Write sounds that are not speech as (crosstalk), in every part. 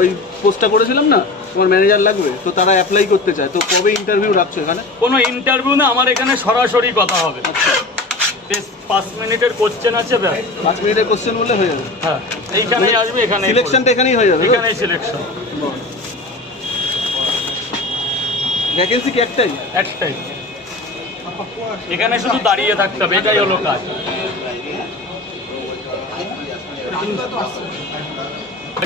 ওই পোস্টটা করেছিলাম না তোমার ম্যানেজার লাগবে তো তারা অ্যাপ্লাই করতে চায় তো কবে ইন্টারভিউ রাখছো এখানে? কোনো ইন্টারভিউ না আমার এখানে সরাসরি কথা হবে। আচ্ছা। পাঁচ মিনিটের কোশ্চেন আছে ব্যাস। পাঁচ মিনিটের কোশ্চেন বললে হয়ে যাবে। হ্যাঁ এইখানেই আসবে এখানে সিলেকশনটা এখানেই হয়ে যাবে। এখানেই সিলেকশন ভ্যাকেন্সি কি একটাই? একটাই। এখানে শুধু দাঁড়িয়ে থাকতে হবে এটাই হলো কাজ।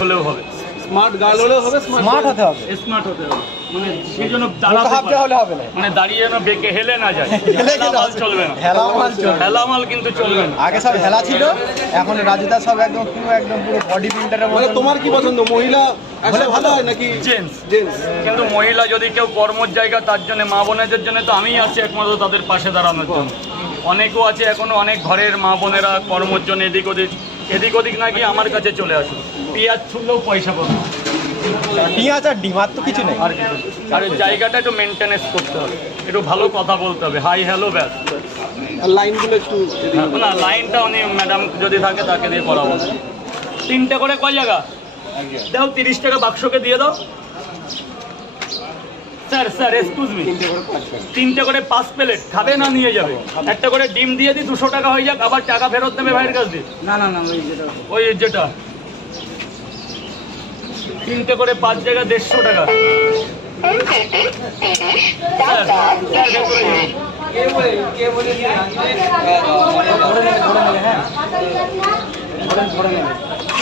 হলেও হবে। স্মার্ট গার্ল হলেও হবে স্মার্ট হতে হবে। স্মার্ট হতে হবে। মানে সেই জন্য দাঁড়াতে হলে হবে। না মানে দাঁড়িয়ে যেন বেঁকে হেলে না যায়। (laughs) হেলে গেলে চলবে না। হেলামাল চলবে। হেলামাল কিন্তু চলবে না। আগে সব হেলা ছিল এখন রাজুদা সব একদম পুরো একদম পুরো বডি বিল্ডারের মানে মতো তোমার কি পছন্দ মহিলা আসলে ভালো হয় নাকি জেন্টস জেন্টস কিন্তু মহিলা যদি কেউ কর্মর জায়গা তার জন্য মা বোনেদের জন্য তো আমিই আছি একমাত্র তাদের পাশে দাঁড়ানোর জন্য। অনেকেও আছে এখনও অনেক ঘরের মা বোনেরা কর্মর জন্য এদিক ওদিক এদিক ওদিক না গিয়ে আমার কাছে চলে আসুন। পেঁয়াজ ছুড়লেও পয়সা পাবো। পেঁয়াজ আর ডিমার তো কিছু নেই। আর কিছু না। আর জায়গাটা একটু মেনটেনেন্স করতে হবে। একটু ভালো কথা বলতে হবে। হাই হ্যালো ব্যাস। আর লাইনগুলো একটু। হ্যাঁ, না লাইনটা উনি ম্যাডাম যদি থাকে তাকে দিয়ে করাবো তিনটে করে কয় জায়গা? দাও তিরিশ টাকা বাক্সকে দিয়ে দাও। স্যার স্যার এক্সকিউজ মি তিনটে করে পাঁচ প্লেট খাবে না নিয়ে যাবে? একটা করে ডিম দিয়ে দিই দুশো টাকা হয়ে যাক আবার টাকা ফেরত দেবে ভাইয়ের কাছ দিয়ে। না না না ওই যেটা। ওই যেটা। তিনটে করে পাঁচ জায়গা দেড়শো টাকা।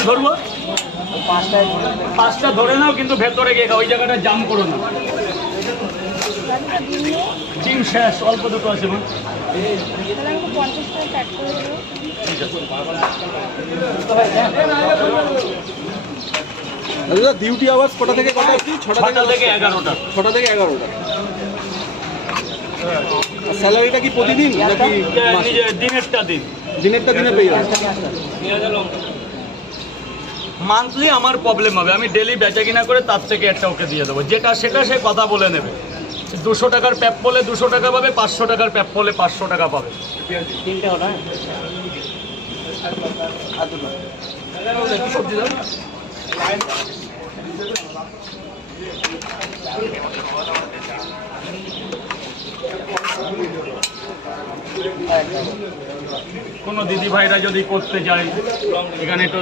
ধরবো? পাঁচটা ধরে নাও কিন্তু ভেতরে গিয়ে ওই জায়গাটা জাম করো না। ডিম শেষ অল্প দুটো আছে মা। দাদা ডিউটি আওয়ার্স কটা থেকে কটা অবধি? ছটা থেকে এগারোটা। ছটা থেকে এগারোটা। স্যালারিটা কি প্রতিদিন নাকি? দিনেরটা দিন। দিনেরটা দিনে পেয়ে মান্থলি আমার প্রবলেম হবে। আমি ডেলি বেচা কিনা করে তার থেকে একটা ওকে দিয়ে দেবো। যেটা সেটা সে কথা বলে নেবে। দুশো টাকার প্যাপ বলে দুশো টাকা পাবে পাঁচশো টাকার প্যাপ বলে পাঁচশো টাকা পাবে। কোনো দিদি ভাইরা যদি করতে চায় এখানে তো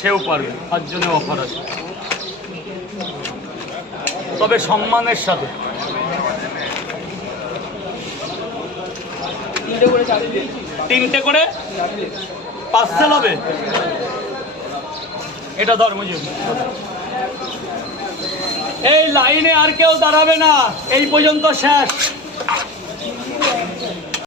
সেও পারবে তার জন্য অফার আছে। তবে সম্মানের সাথে। তিনটে করে পার্সেল হবে। এটা ধর মুজিব এই লাইনে আর কেউ দাঁড়াবে না। এই পর্যন্ত শেষ।